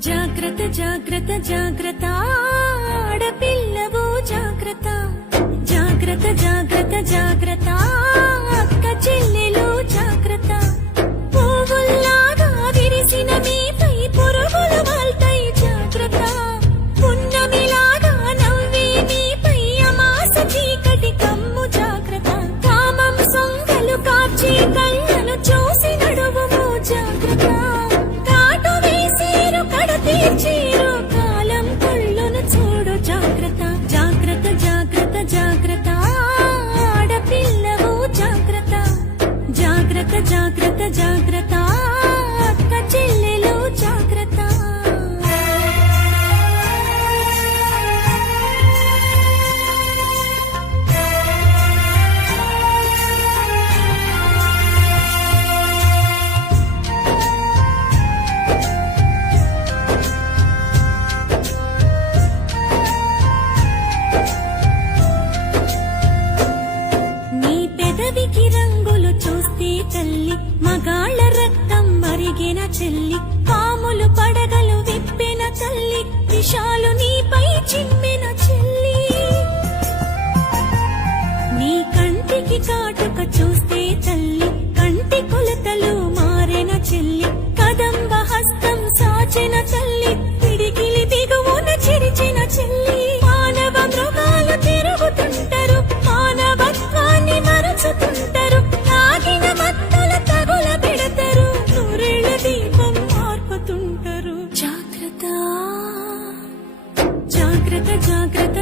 జాగ్రత్త జాగ్రత్త జాగ్రత్త ఆడపిల్లవో జాగ్రత్త. జాగ్రత్త జాగ్రత్త జాగ్రత్త అక్క చెల్లె i'm chakra మగాళ్ళ రక్తం మరిగిన చెల్లి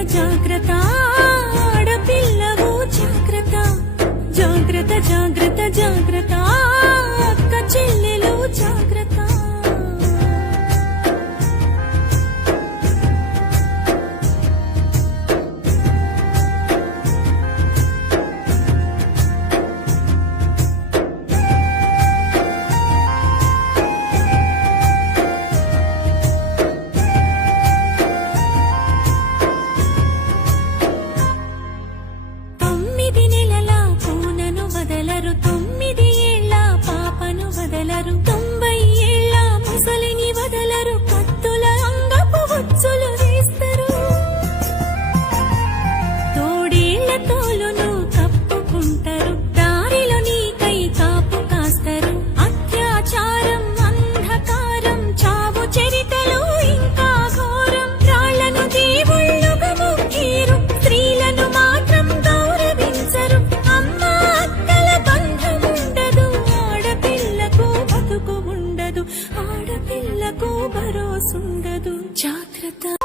de acreditar. వదలరు తొమ్మిది ఏళ్ళ పాపను వదలరు. తొంభై ఏళ్ళ ముసలిని వదలరు. కత్తుల అంగపు ఉచ్చులు వేస్తారు. తోడేళ్ళ తోలును ఆడపిల్లకు భరోసుండదు. జాగ్రత్త